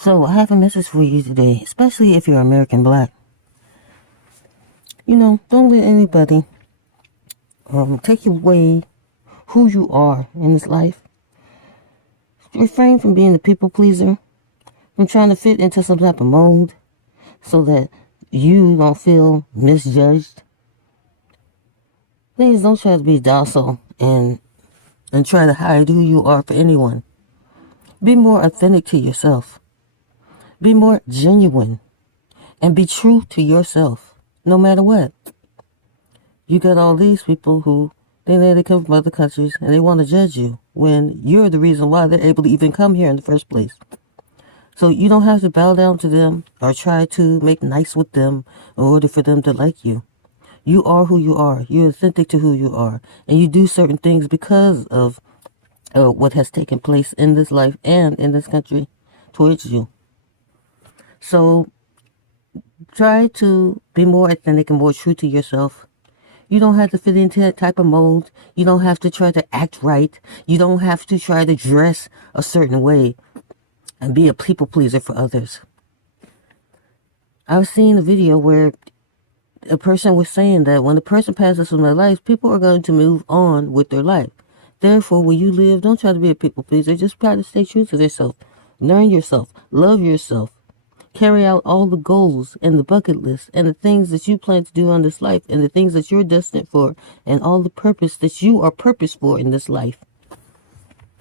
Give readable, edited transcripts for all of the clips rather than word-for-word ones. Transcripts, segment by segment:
So I have a message for you today, especially if you're American Black. Don't let anybody take away who you are in this life. Refrain from being a people pleaser, from trying to fit into some type of mold so that you don't feel misjudged. Please don't try to be docile and try to hide who you are for anyone. Be more authentic to yourself. Be more genuine and be true to yourself, no matter what. You got all these people who they come from other countries and they want to judge you when you're the reason why they're able to even come here in the first place. So you don't have to bow down to them or try to make nice with them in order for them to like you. You are who you are. You're authentic to who you are. And you do certain things because of what has taken place in this life and in this country towards you. So try to be more authentic and more true to yourself. You don't have to fit into that type of mold. You don't have to try to act right. You don't have to try to dress a certain way and be a people pleaser for others. I've seen a video where a person was saying that when a person passes from their life, people are going to move on with their life. Therefore, when you live, don't try to be a people pleaser. Just try to stay true to yourself. Learn yourself. Love yourself. Carry out all the goals and the bucket list and the things that you plan to do on this life and the things that you're destined for and all the purpose that you are purposed for in this life.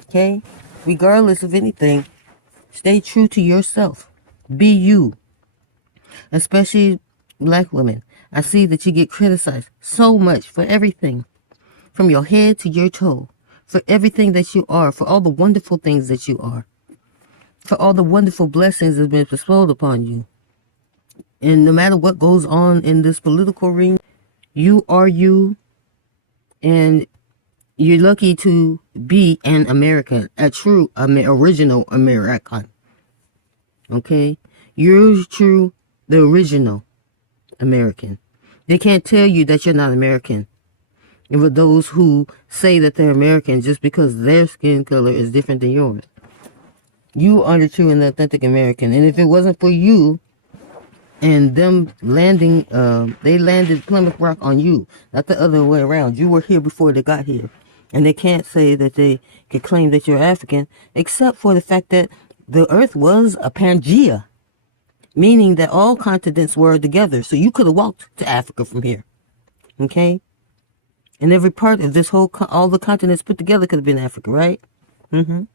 Okay? Regardless of anything, stay true to yourself. Be you. Especially Black women. I see that you get criticized so much for everything. From your head to your toe. For everything that you are. For all the wonderful things that you are. For all the wonderful blessings that have been bestowed upon you. And no matter what goes on in this political ring, you are you, and you're lucky to be an American, a true original American. Okay? You're true, the original American. They can't tell you that you're not American. And for those who say that they're American just because their skin color is different than yours. You are the true and authentic American. And if it wasn't for you and them landing, they landed Plymouth Rock on you, not the other way around. You were here before they got here. And they can't say that they could claim that you're African, except for the fact that the earth was a Pangea, meaning that all continents were together. So you could have walked to Africa from here. Okay? And every part of this whole, all the continents put together could have been Africa, right? Mm-hmm.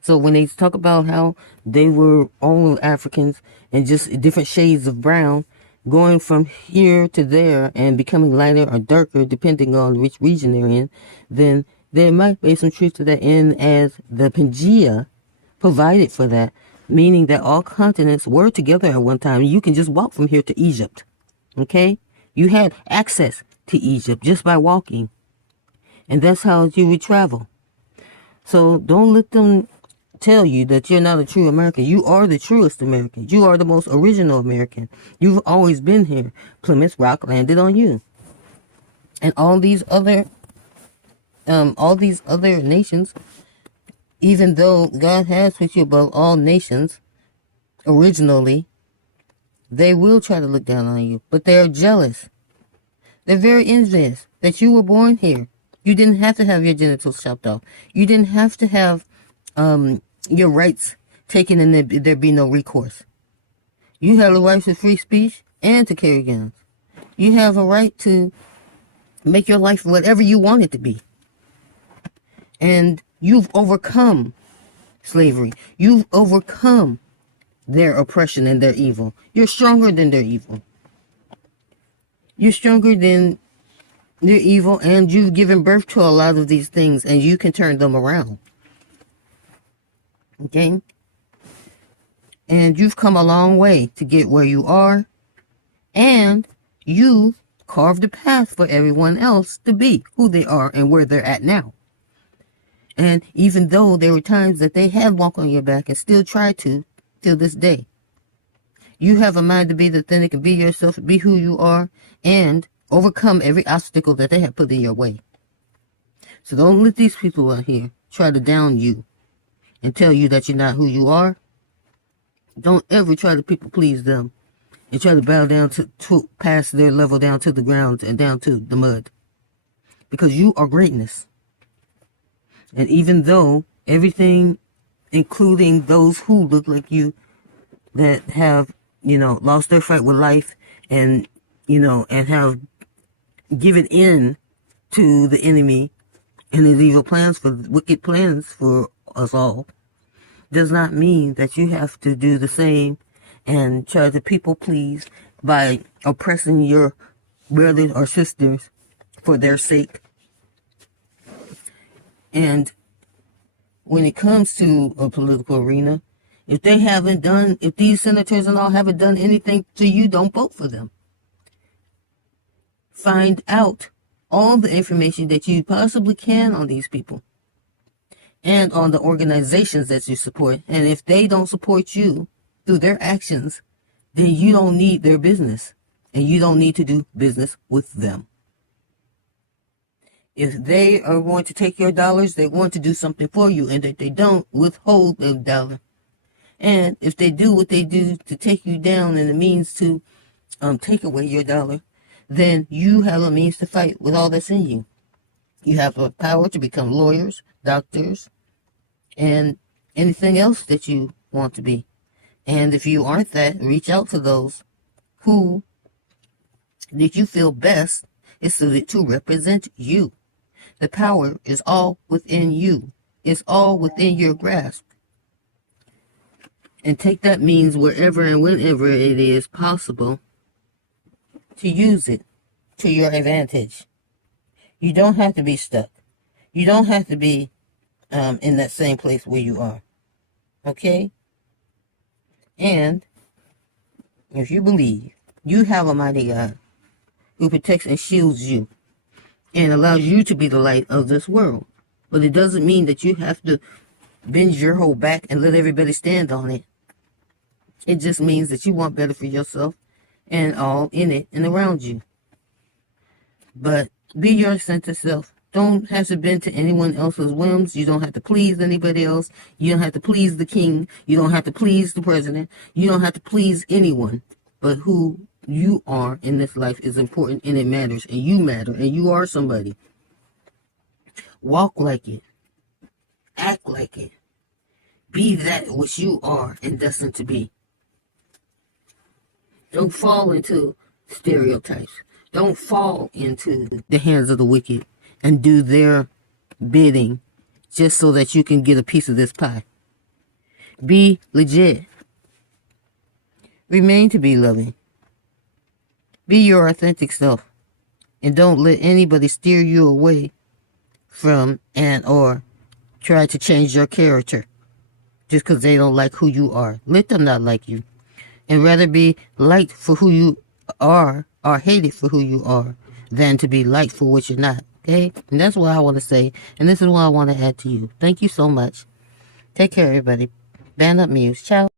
So when they talk about how they were all Africans and just different shades of brown, going from here to there and becoming lighter or darker depending on which region they're in, then there might be some truth to that in as the Pangea provided for that, meaning that all continents were together at one time. You can just walk from here to Egypt, okay? You had access to Egypt just by walking, and that's how you would travel. So don't let them tell you that you're not a true American. You are the truest American. You are the most original American. You've always been here. Plymouth Rock landed on you. And all these other nations, even though God has put you above all nations originally, they will try to look down on you. But they're jealous. They're very envious that you were born here. You didn't have to have your genitals chopped off. You didn't have to have your rights taken and there be no recourse. You have the right to free speech and to carry guns. You have a right to make your life whatever you want it to be. And you've overcome slavery. You've overcome their oppression and their evil. You're stronger than their evil. You're stronger than their evil, and you've given birth to a lot of these things, and you can turn them around. Okay? And you've come a long way to get where you are, and you carved a path for everyone else to be who they are and where they're at now. And even though there were times that they had walked on your back and still try to, till this day, you have a mind to be authentic and be yourself, be who you are, and overcome every obstacle that they have put in your way. So don't let these people out here try to down you and tell you that you're not who you are. Don't ever try to people please them and try to bow down to pass their level down to the ground and down to the mud. Because you are greatness. And even though everything, including those who look like you, that have, lost their fight with life and, and have given in to the enemy and his evil plans, for wicked plans for us all, does not mean that you have to do the same and try to people please by oppressing your brothers or sisters for their sake. And when it comes to a political arena, if these senators and all haven't done anything to you, don't vote for them. Find out all the information that you possibly can on these people and on the organizations that you support. And if they don't support you through their actions, then you don't need their business and you don't need to do business with them. If they are going to take your dollars, they want to do something for you, and if they don't, withhold the dollar. And if they do what they do to take you down and the means to take away your dollar, then you have a means to fight with all that's in you. You have the power to become lawyers, doctors, and anything else that you want to be. And if you aren't that, reach out to those who that you feel best is suited to represent you. The power is all within you. It's all within your grasp. And take that means wherever and whenever it is possible to use it to your advantage. You don't have to be stuck. You don't have to be in that same place where you are. Okay? And if you believe you have a mighty God who protects and shields you and allows you to be the light of this world, but it doesn't mean that you have to bend your whole back and let everybody stand on it. It just means that you want better for yourself and all in it and around you. But be your authentic self. Don't have to bend to anyone else's whims. You don't have to please anybody else. You don't have to please the king. You don't have to please the president. You don't have to please anyone. But who you are in this life is important, and it matters, and you matter, and you are somebody. Walk like it. Act like it. Be that which you are and destined to be. Don't fall into stereotypes. Don't fall into the hands of the wicked and do their bidding just so that you can get a piece of this pie. Be legit. Remain to be loving. Be your authentic self. And don't let anybody steer you away from and or try to change your character just because they don't like who you are. Let them not like you. And rather be liked for who you are or hated for who you are than to be liked for what you're not. Okay? And that's what I want to say. And this is what I want to add to you. Thank you so much. Take care, everybody. Band Up Muse. Ciao.